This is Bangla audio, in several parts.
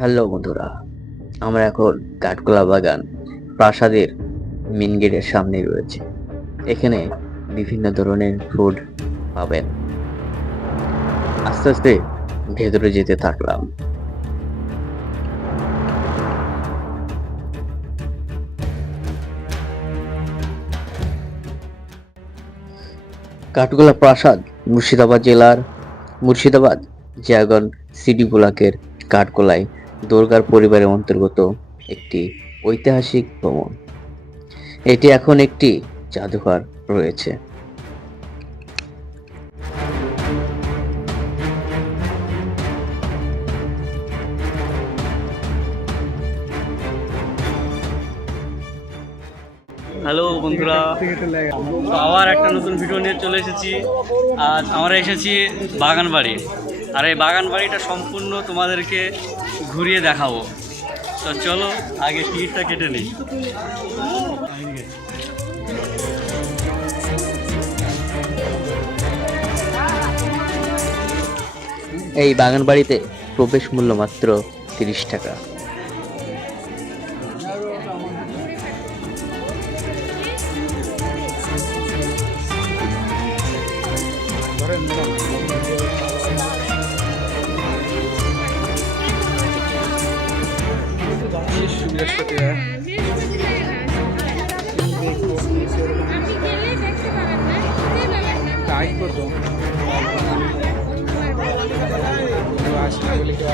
হ্যালো বন্ধুরা, আমরা এখন কাঠগোলা বাগান প্রাসাদের মেন গেটের সামনে রয়েছে। এখানে বিভিন্ন ধরনের ফুড পাবেন। আস্তে আস্তে ভেতরে যেতে থাকলাম। কাঠগোলা প্রাসাদ মুর্শিদাবাদ জেলার মুর্শিদাবাদ জিয়াগঞ্জ সিটি ব্লকের কাঠগোলায় দুর্গার পরিবারের অন্তর্গত একটি ঐতিহাসিক ভ্রমণ এটি এখন একটি জাদুঘর রয়েছে। হ্যালো বন্ধুরা আবার একটা নতুন ভিডিও নিয়ে চলে এসেছি। আজ আমরা এসেছি বাগান বাড়ি আর এই বাগান বাড়িটা সম্পূর্ণ তোমাদেরকে ঘুরিয়ে দেখাবো। তো চলো, আগে টিকিটটা কেটে নিই। এই বাগান বাড়িতে প্রবেশ মূল্য মাত্র তিরিশ টাকা। আপনি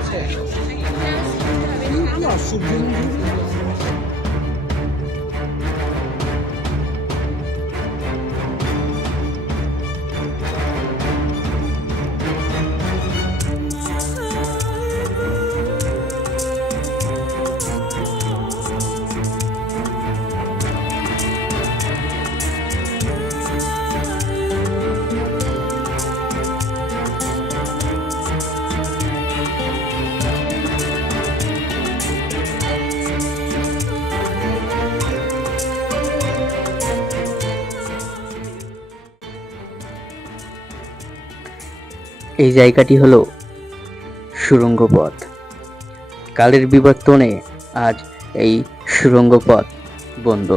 না বলে কেউ আছে এই জায়গাটি হলো সুড়ঙ্গ পথ কালের বিবর্তনে আজ এই সুড়ঙ্গ পথ বন্ধ।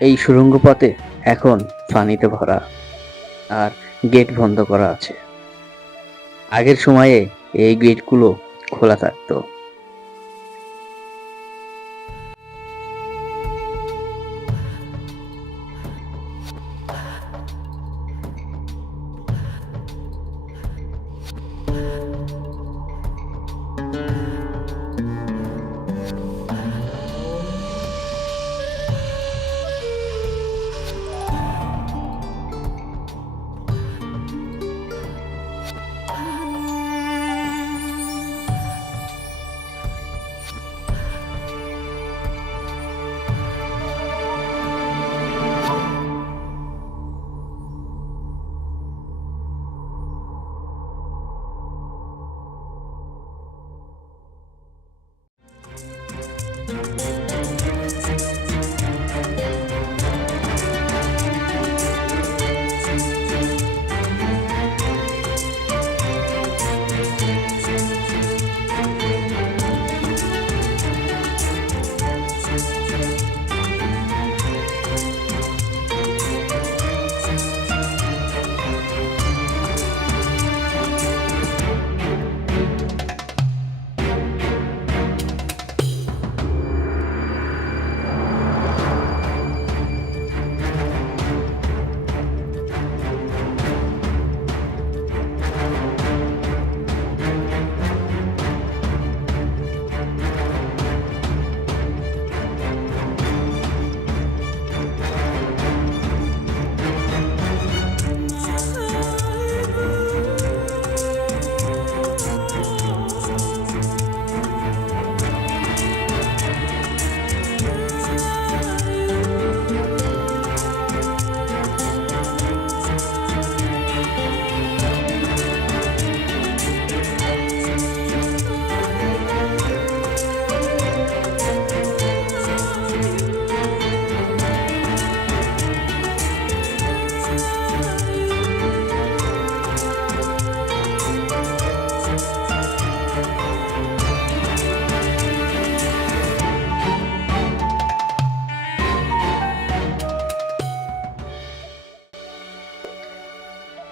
এই সুড়ঙ্গ পথে এখন পানিতে ভরা আর গেট বন্ধ করা আছে। আগের সময়ে এই গেটগুলো খোলা থাকতো।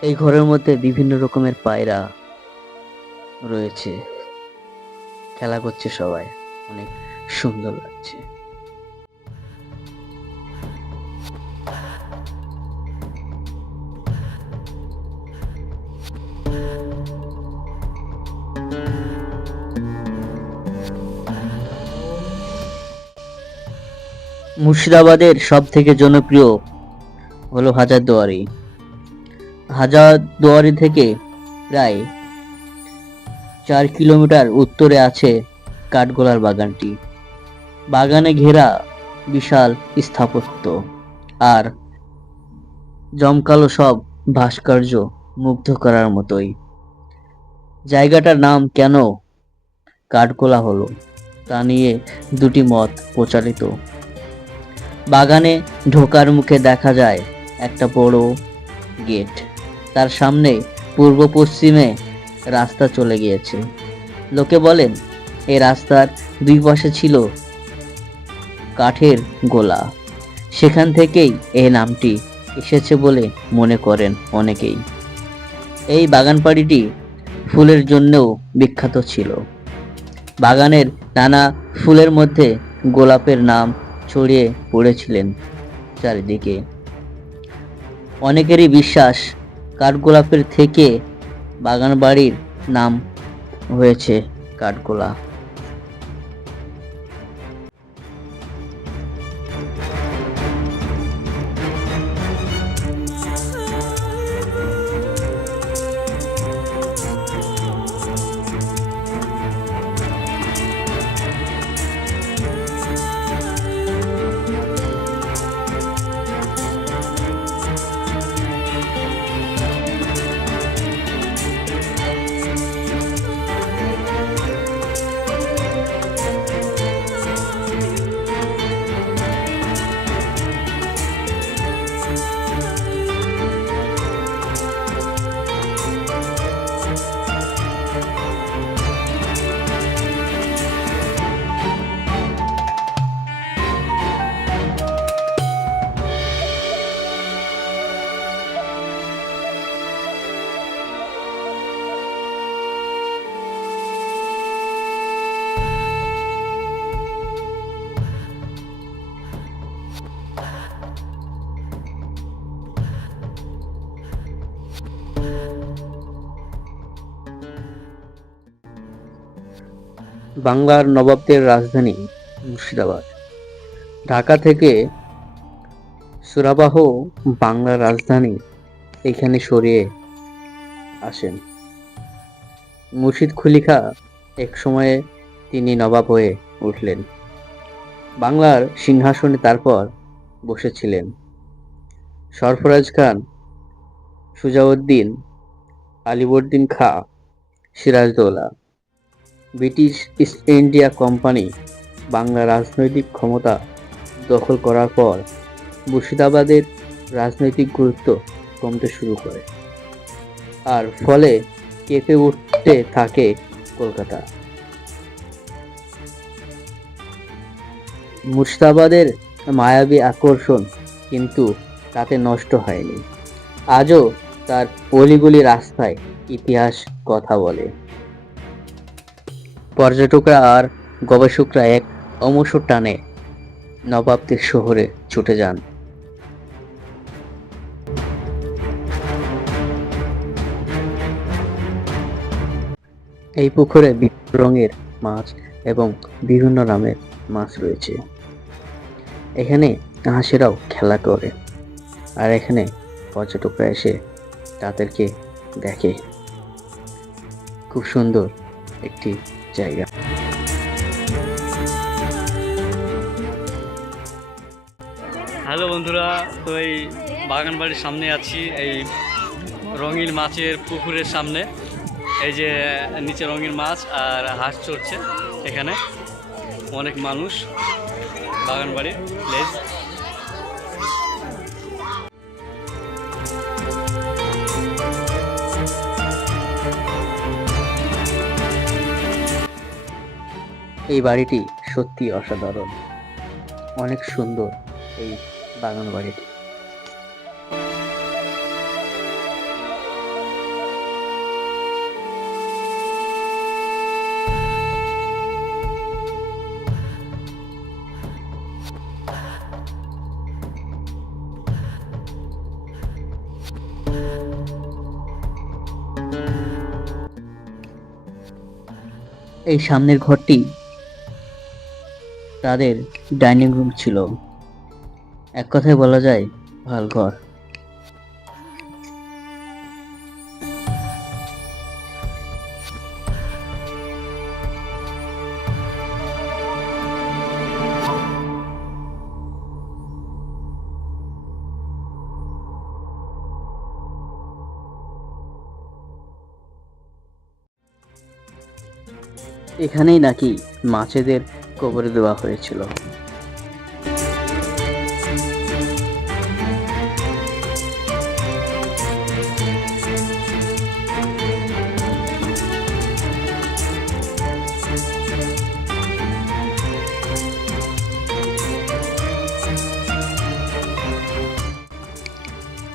এই ঘরের মধ্যে বিভিন্ন রকমের পায়রা রয়েছে। খেলা করছে সবাই। অনেক সুন্দর লাগছে। মুর্শিদাবাদের সব থেকে জনপ্রিয় হলো হাজারদুয়ারি। হাজারদুয়ারি থেকে প্রায় চার কিলোমিটার উত্তরে আছে কাঠগোলার বাগানটি। বাগানে ঘেরা বিশাল স্থাপত্য আর জমকালো সব ভাস্কর্য মুগ্ধ করার মতোই। জায়গাটার নাম কেন কাঠগোলা হলো তা নিয়ে দুটি মত প্রচারিত। বাগানে ঢোকার মুখে দেখা যায় একটা বড় গেট। তার সামনে পূর্ব পশ্চিমে রাস্তা চলে গিয়েছে। লোকে বলেন এই রাস্তার দুই পাশে ছিল কাঠের গোলা। সেখান থেকেই এই নামটি এসেছে বলে মনে করেন অনেকেই। এই বাগান বাগানবাড়িটি ফুলের জন্যও বিখ্যাত ছিল। বাগানের নানা ফুলের মধ্যে গোলাপের নাম ছড়িয়ে পড়েছিলেন চারিদিকে। অনেকেরই বিশ্বাস কাঠগোলাপের থেকে বাগানবাড়ির নাম হয়েছে কাঠগোলা বাংলার নবাবদের রাজধানী মুর্শিদাবাদ। ঢাকা থেকে সুরাবাহ বাংলার রাজধানী এখানে সরিয়ে আসেন। মুর্শিদ খলিফা এক সময়ে তিনি নবাব হয়ে উঠলেন। বাংলার সিংহাসনে তারপর বসেছিলেন। সরফরাজ খান, Sujauddin আলিবর্দিন Khan, Sirajuddaula British East India Company Bangla রাজনৈতিক ক্ষমতা দখল করার পর মুর্শিদাবাদের রাজনৈতিক গুরুত্ব কমতে শুরু করে। আর ফলে কেঁপে উঠতে থাকে কলকাতা। মুর্শিদাবাদের মায়াবী আকর্ষণ কিন্তু তাতে নষ্ট হয়নি। আজও তার অলিগলি রাস্তায় ইতিহাস কথা বলে। পর্যটকরা আর গবেষকরা এক অমসর টানে নবাবদের শহরে ছুটে যান। এই পুকুরে বিভিন্ন রঙের মাছ এবং বিভিন্ন নামের মাছ রয়েছে। এখানে হাঁসেরাও খেলা করে আর এখানে পর্যটকরা এসে তাদেরকে দেখে। খুব সুন্দর একটি জায়গা। হ্যালো বন্ধুরা, তো এই বাগান বাড়ির সামনে আছি, এই রঙিন মাছের পুকুরের সামনে। এই যে নিচে রঙিন মাছ আর হাঁস চড়ছে এখানে। অনেক মানুষ বাগান বাড়ির লেজ এই বাড়িটি সত্যি অসাধারণ। অনেক সুন্দর এই বাগান বাড়িটি। এই সামনের ঘরটি তাদের ডাইনিং রুম ছিল। এক কথায় বলা যায় ভালো ঘর। এখানেই নাকি মাছেদের কবরে দেওয়া হয়েছিল।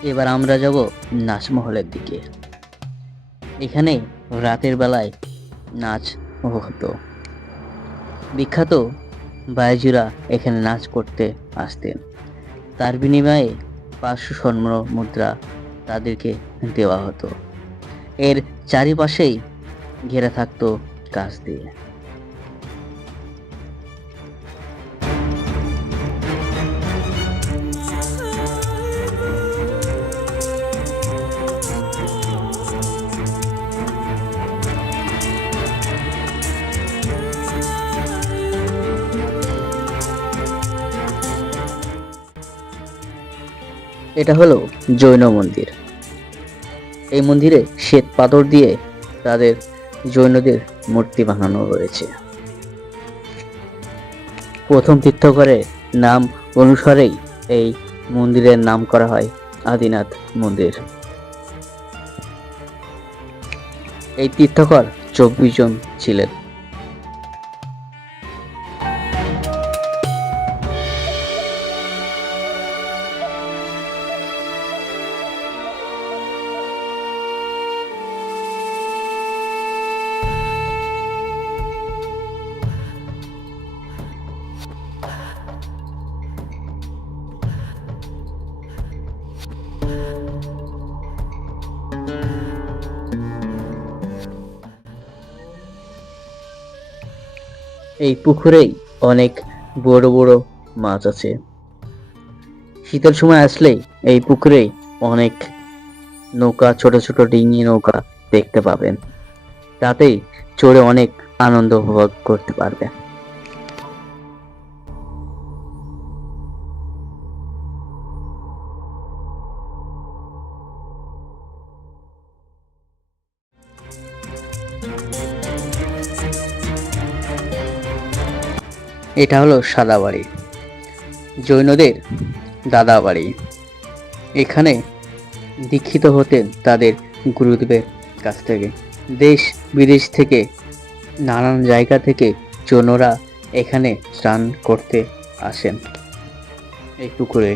এবার আমরা যাব নাচমহলের দিকে। এখানে রাতের বেলায় নাচ হতো। বিখ্যাত বায়জুরা এখানে নাচ করতে আসতেন। তার বিনিময়ে পাঁচশো স্বর্ণ মুদ্রা তাদেরকে দেওয়া হতো। এর চারিপাশেই ঘেরা থাকতো গাছ দিয়ে। এটা হলো জৈন মন্দির। এই মন্দিরে শ্বেত পাথর দিয়ে তাদের জৈনদের মূর্তি বানানো রয়েছে। প্রথম তীর্থকরের নাম অনুসারেই এই মন্দিরের নাম করা হয় আদিনাথ মন্দির। এই তীর্থকর চব্বিশ জন ছিলেন। এই পুকুরেই অনেক বড় বড় মাছ আছে। শীতের সময় আসলে এই পুকুরে অনেক নৌকা, ছোট ছোট ডিঙি নৌকা দেখতে পাবেন। তাতেই চড়ে অনেক আনন্দ উপভোগ করতে পারবে এটা হলো সাদা বাড়ি। জৈনদের দাদা বাড়ি। এখানে দীক্ষিত হতেন তাদের গুরুদেবের কাছ থেকে। দেশ বিদেশ থেকে, নানান জায়গা থেকে জনরা এখানে স্নান করতে আসেন। এই পুকুরে